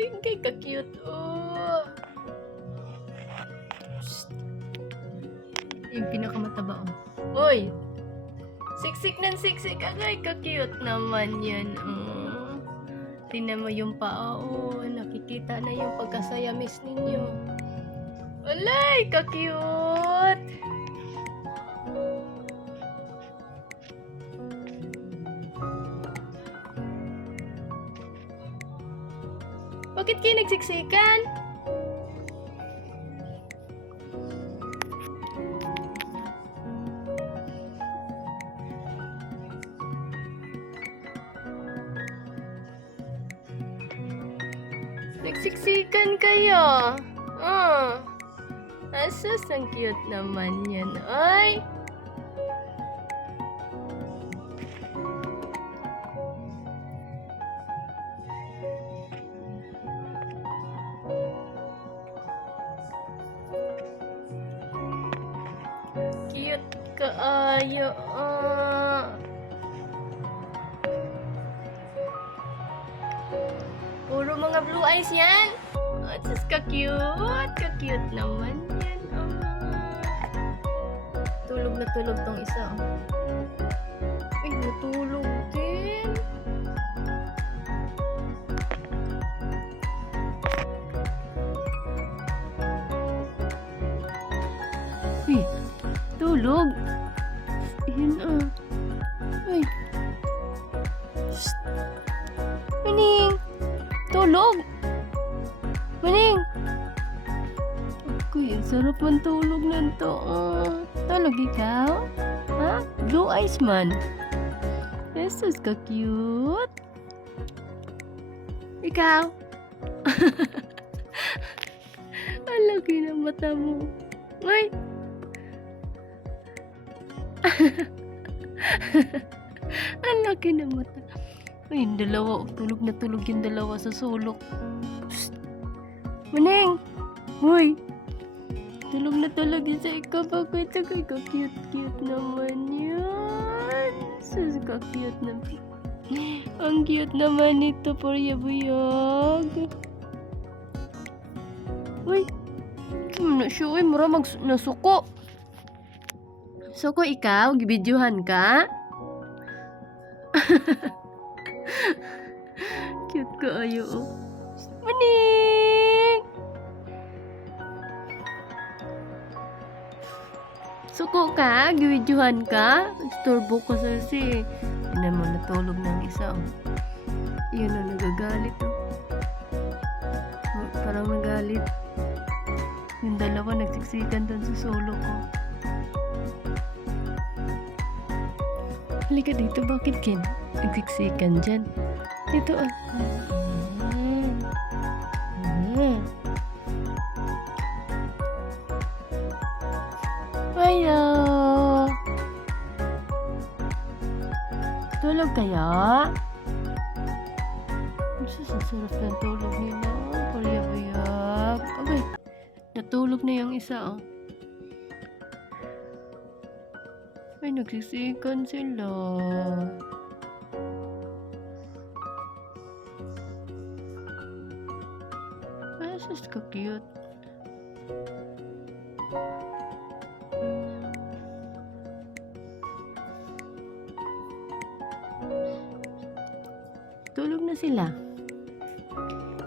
Ay, ka-cute. Oh. Yung pinakamataba, oh. Uy! Siksik ng siksik. Agay, ka-cute naman yan. Oh. Tingnan mo yung paa, oh. Nakikita na yung pagkasayamis ninyo. Alay, ka-cute! Bakit kayo nagsiksikan? Nagsiksikan kayo. Oh. Asus, ang cute naman yan. Ay! Cute kaayo. Puro mga blue eyes yan. Asus, ka-cute. Ka-cute naman yan. Tulog na tulog tong isa. Ay, natulog din. Ay, tulog. Ayun ah. Ay. Shh. Maning. Tulog. Maning. Kuya, sarap man tulog na to. Tulog ikaw? Ha? Blue eyes man. Jesus, ka-cute. Ikaw? Ang laki ng mata mo. Ay! Ang laki ng mata. Ay, yung dalawa. Tulog na tulog yung dalawa sa sulok. Psst! Maneng! Hoy! Tulog na tulog yun sa ikaw. Bakit ako? Ka-cute-cute naman yan. Sus, ka-cute naman. Ang cute naman nito, Purya-buyog. Uy! Ano siya? Uy, mura nasuko. Suko ikaw? Gibidyohan ka? Cute ka ayo. Maning! Suko ka? Giwidyuhan ka? Istorbo ka sa si. Hindi naman natulog ng isa. Iyan na nagagalit. Parang nagalit. Yung dalawa nagsiksikan doon sa solo ko. Halika dito. Bakit Ken? Nagsiksikan dyan. Dito ah. Ayo. Tulog kayo? Sasarap ng tulog nila. Purya-buyog. Okay. Natulog na yung isa, oh. Ay, nagsisikan sila. Ay, sus ka-cute. Tulog na sila.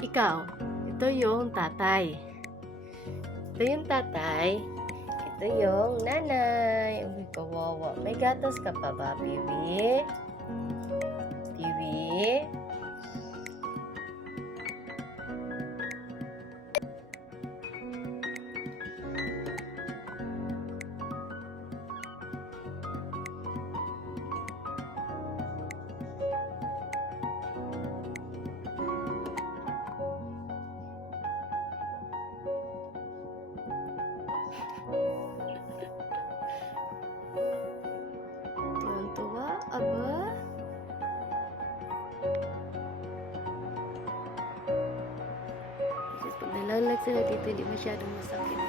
Ikaw, ito yung tatay. Ito yung tatay. Ito yung nanay. Uy, kawawa. May gatas ka pa ba, Piwi? Piwi? Tuwan-tuwa, aba. Kasi pag nalalag sila dito, hindi masyadong masakit.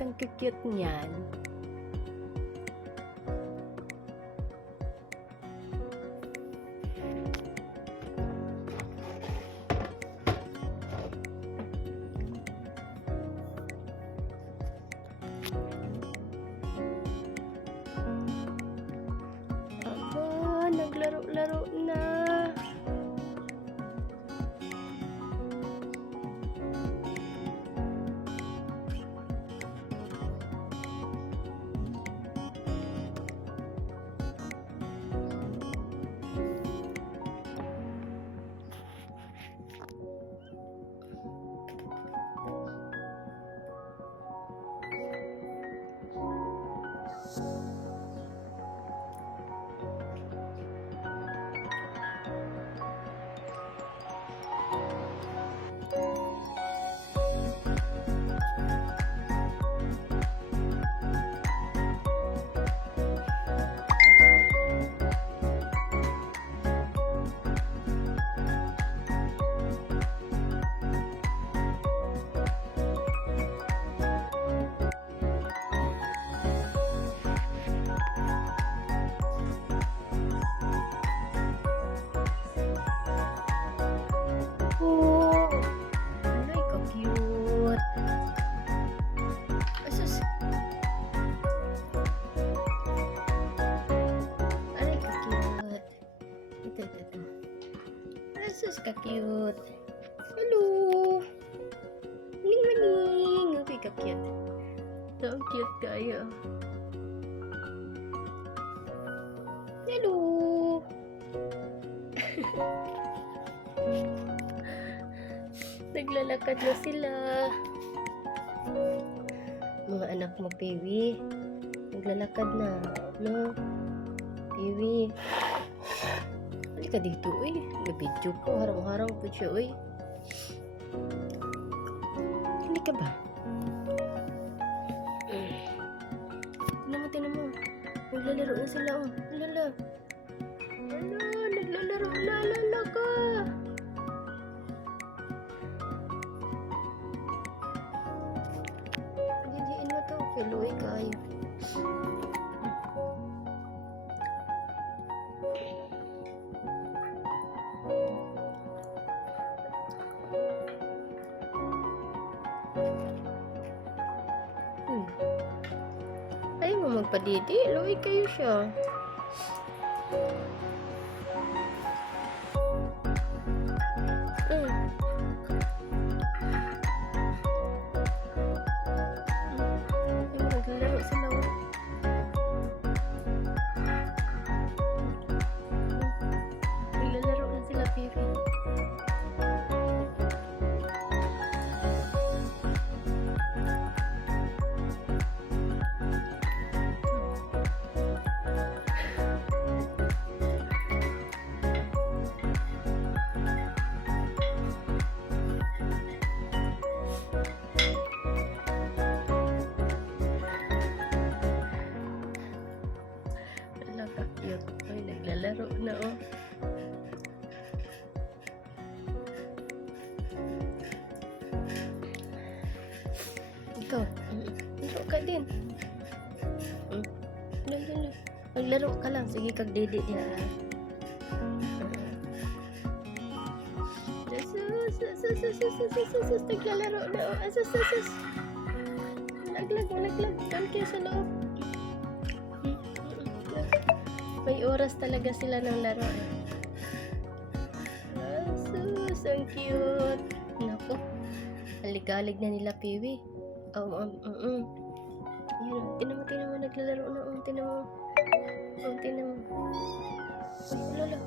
Ang cute niyan. Aba, naglaro-laro na. Oh, ay ka-cute. Asus. Ay ka-cute. Ito. Asus ka-cute. Hello. Maning. Okay ka-cute. Ito ang cute kayo. Hello. Naglalakad na sila. Mga anak mo, Pewi. Naglalakad na. No? Pewi. Halika dito, uy. Nabidyo ko. Harang-harang po siya, uy. Hindi ka ba? Tinan mo. Naglalaro na sila, oh. Lala. Naglalaro na. Lala ka. Gigiin mo to. Piluwi kayo. Ay mo magpadidi. Luwi kayo siya. Naglalaro sila. Naglalaro na sila, Pipi. Wala ka cute. Ay, naglalaro na, oh. Ikaw. Laro ka din. Lalo. Maglaro ka lang. Sige, kag-didi niya. Sus. Naglalaro na, oh. Sus. Malaglag. Doon kayo sa loob. May oras talaga sila ng laro, eh. Sus, ang cute. Naku. Aligalig na nila, Piwi. Yan. Tinan mo, naglalaro na. Tinan mo. Ay, lala.